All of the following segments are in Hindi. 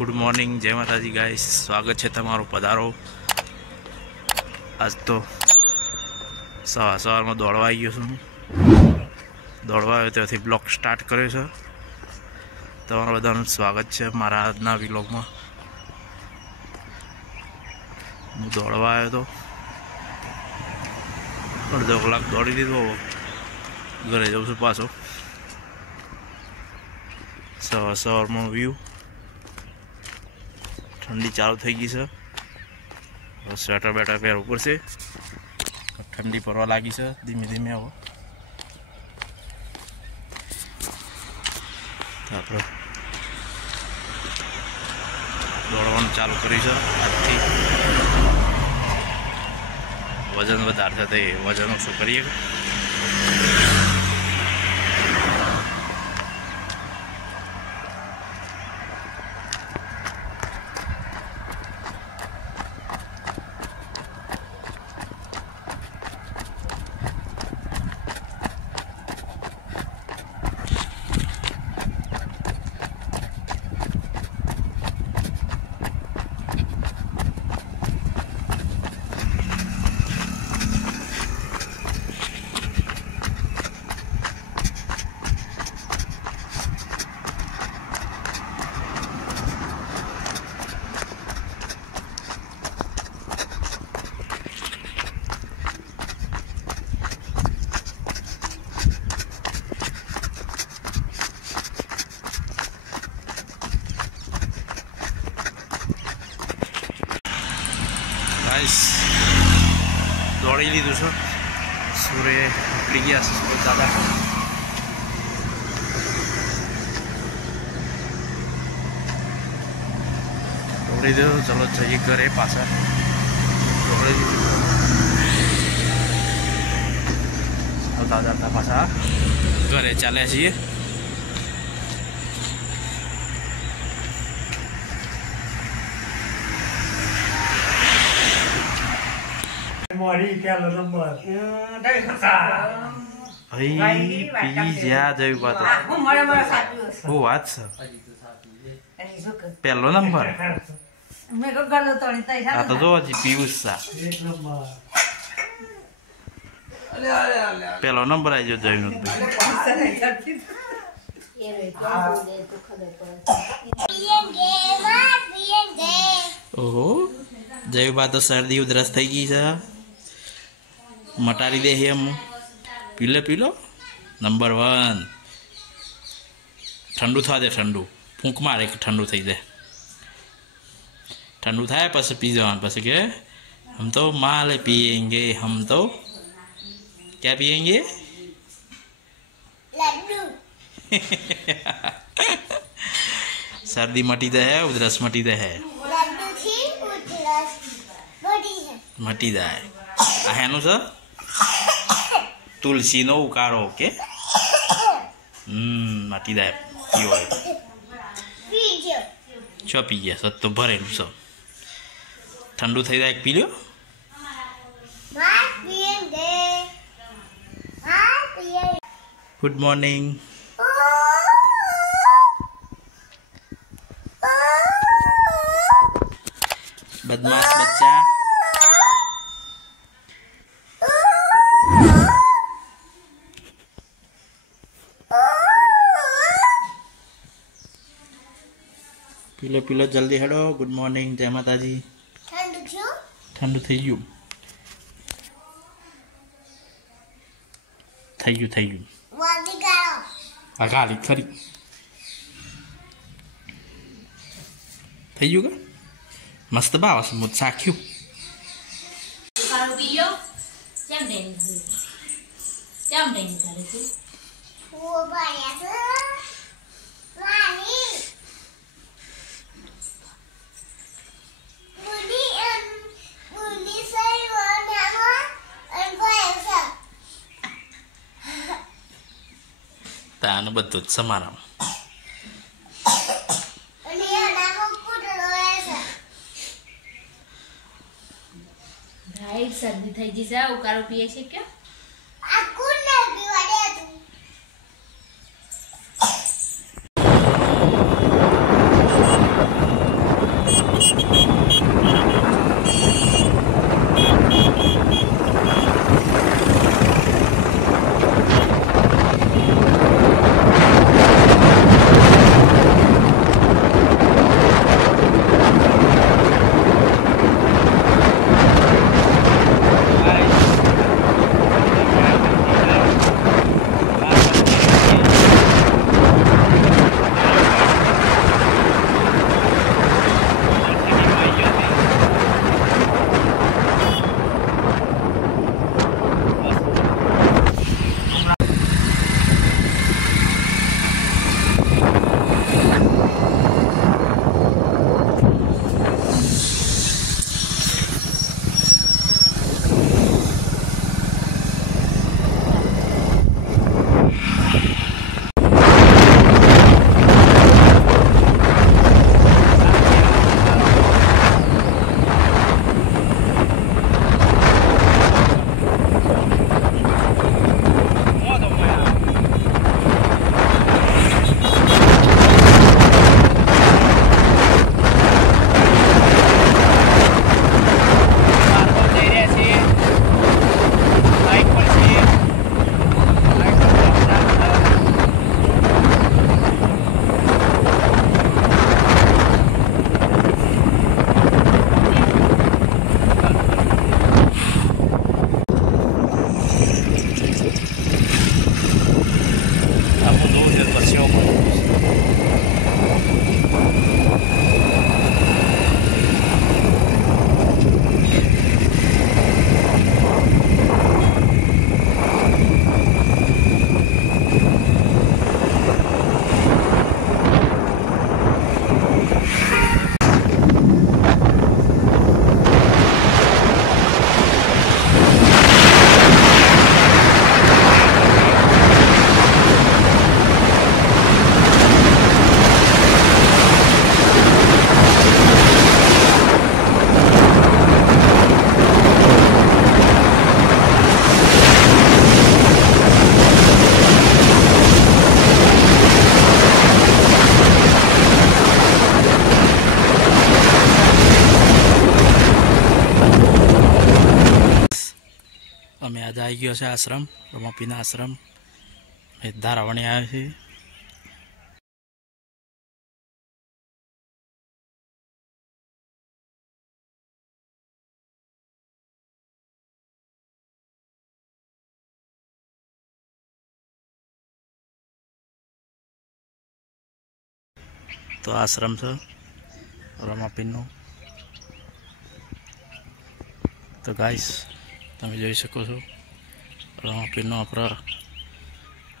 गुड मॉर्निंग, जय माताजी गाइस। स्वागत है तमारो पधारो। आज तो सवार में दौड़वा आई गयो छूँ। दौड़वा आव्यो त्यारथी ब्लॉग स्टार्ट कर्यो छे। तमारुं बधानुं स्वागत है मारा आजना व्लॉग में। हूँ दौड़वा आव्यो तो अर्धो कलाक दौड़ी लीधो। घरे जाऊँ छुं पाछो। सवार में व्यू ठंडी चालू थी गई है। स्वेटर बेटर पहरवू पड़शे। ठंडी पड़वा लगी है धीमे धीमे। हम दौड़वा चालू करी है। आजथी वजन वधारे छे वजन ओछुं करीए। दौड़ी लीधु छे। सूर्य निकली गया बहुत ज़्यादा। दौड़ी दो, चलो जाइए घरे पाछा। दौड़ी जाता पाछा घरे चाले छीए। पहलो नंबर तो जो हजी पीयूष सा पहलो नंबर आई जो जयनु ओहो जयू बा तो सर्दी उधरस थी गई है। मटारी दे हम पीलो पीलो नंबर 1 ठंडू था दे। ठंडू फूंक मारे ठंडू थी जाए। ठंडू थाय पस पी जवान पस के हम तो माल पियेंगे। हम तो क्या पियेंगे? लड्डू। सर्दी मटी दे है, उधरस मटी दे है। लड्डू थी उधरस मटी है। मटी दे हेनु सर तुलसी नो उकारो के मटी दे पीओ छो पी गया सब तो भरे सब ठंडू थी जाए। पी लो। Good morning. बदमाश बच्चा। पीलो पीलो जल्दी हड़ो। गुड मॉर्निंग, जय माताजी। ठंडू थी गयु थी गयु अगाड़ी खरी थी गयु का मस्त भाव मुझ साख्यू। तान बदुत समारम भाई सर्दी થઈ ગઈ છે। ઉકાળો પીએ છે કે આ કોણ ને પીવાડે તું? आज आई गयो છે આશ્રમ રમાપીના આશ્રમ ધારાવણી આવ્યો છે। तो आश्रम છે રમાપીનો। तो गाइस તમે જોઈ શકો છો રમાપીનો આપણો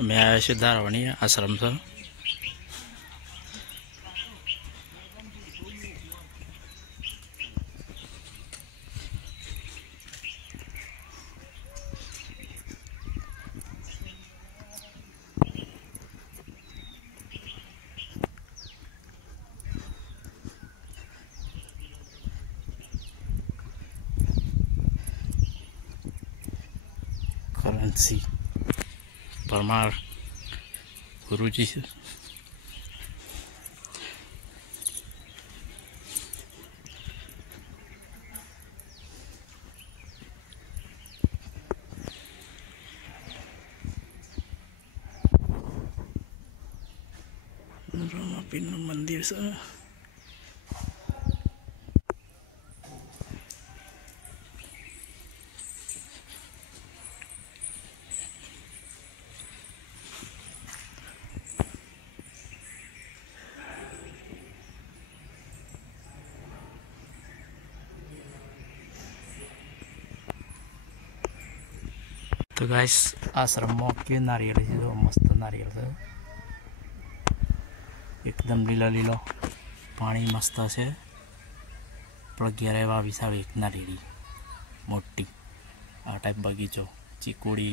અમે આવ્યા છે ધારાવણી આશ્રમ છે। करंसी परमार गुरुजी से रमापीनो मंदिर से तो गाइस आश्रम में के नारियल है जो मस्त नारियल है एकदम लीला लीला पानी मस्त है पर घेरे विशाल एक नारियली मोटी आ टाइप बगीचो चीकूड़ी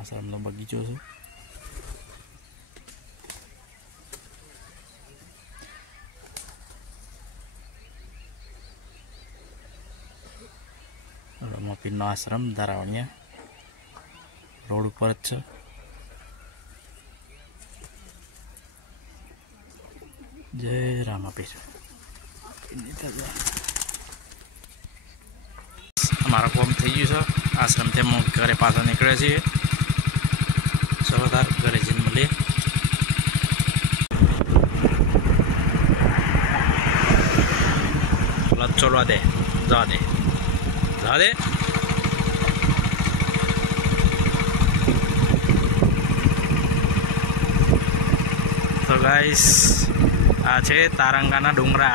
आश्रम नो बगीचो है। रमापीनो आश्रम धारावणी रोड पर ज जय रामापीर। हमारा काम थी गयु आश्रम थे घरे पासा निकले छे सवार घरे जन मिले चलवा दे जा दे जा दे। तो गाइस आ छे तारंगाना डુંગરા।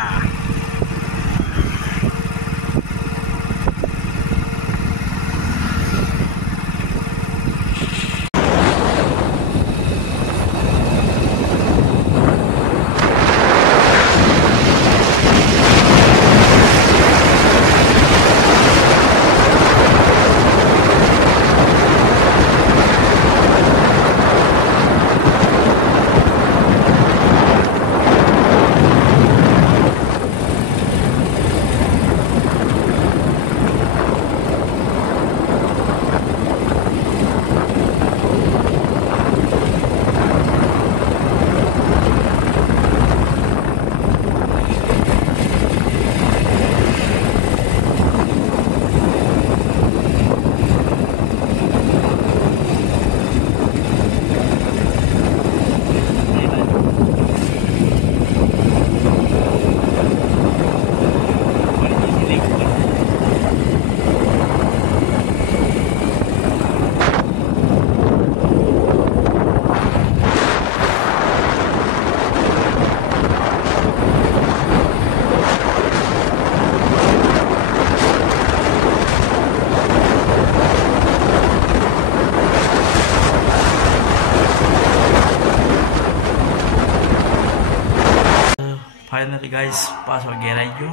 फाइनली गाइस पास घेर आई गयो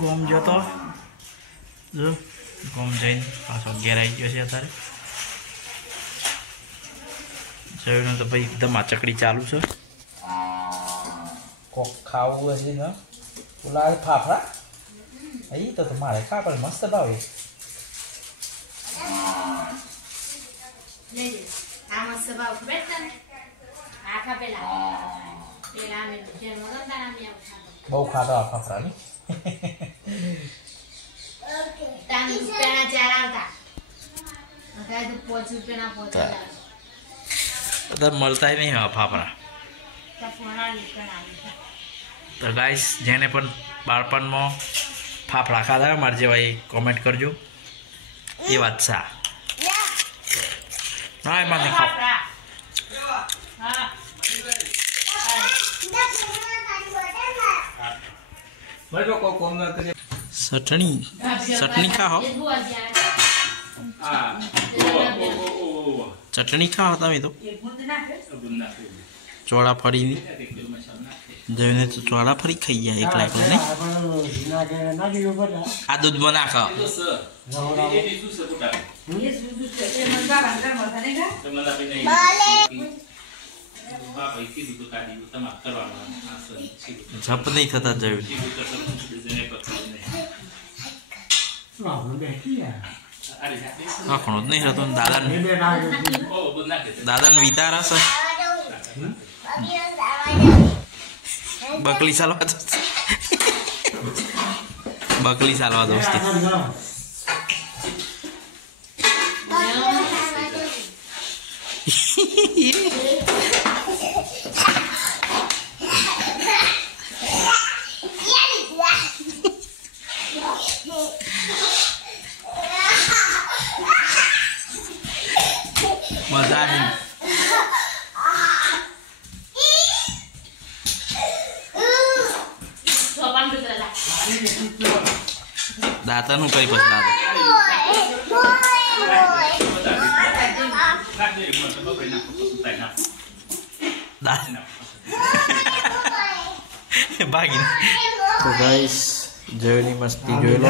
गोम जो तो जो गोम जैन पास घेर आई गयो છે અત્યારે જોયું તો ભાઈ એકદમ આ ચકડી ચાલુ છે કોક ખાવું હશે ને ઓલા ફાફડા અહીં તો મારે ખા પણ મસ્ત ભાવે આ મસ્ત ભાવ બેઠા ને આખા પેલા પેલા મે જેમ મગન દાણા મે બહુ ખાધા ફાફડા ની તાન રૂપિયાના 4 આવતા અત્યારે તો 5 રૂપિયાના 5 આવે બધા મળતા નહીં હવે ફાફડા. તો ફોના લીકણ આવી તો ગાઈસ જેને પણ બાળપણમાં ફાફડા ખાધા હોય મારા જેવા એ કોમેન્ટ કરજો. એ વાત સા ના એમાં નહીં ખાવ. હા ચટણી ચટણી ખાઓ ચટણી ખાઓ તમે તો ચોળા ફરીની જઈને તો ચોળા ફરી ખાઈ જાય એકલા એકલા નહીં. આ દૂધમાં ના ખાઓ. જપ નહીં થતા જોયું. આખણો જ નહીં થતો. દાદાને વિચાર હશે બકલી ચાલવા બકલી ચાલવા દોસ્તી. મજા નહીં. દાતાનું કઈ પછી ભાગી. તો ગાઈસ જોયેલી મસ્તી જોઈ લો.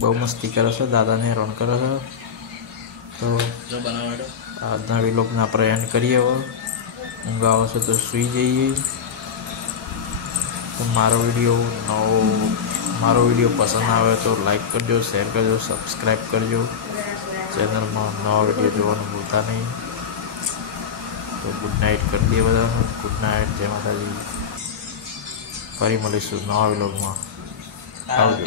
બહુ મસ્તી કરો છો, દાદાને હેરાન કરો છો. તો આજના વિલોગના આપણે એન્ડ કરીએ. હવે ઊંઘ આવે છે તો સૂઈ જઈએ. તો મારો વિડીયો પસંદ આવે તો લાઈક કરજો, શેર કરજો, સબસ્ક્રાઈબ કરજો. ચેનલમાં નવા વિડીયો જોવાનું ભૂલતા નહીં. તો ગુડ નાઇટ કરી દઈએ બધાને. ગુડ નાઇટ, જય માતાજી. ફરી મળીશું નવા વિલોગમાં. આવજો.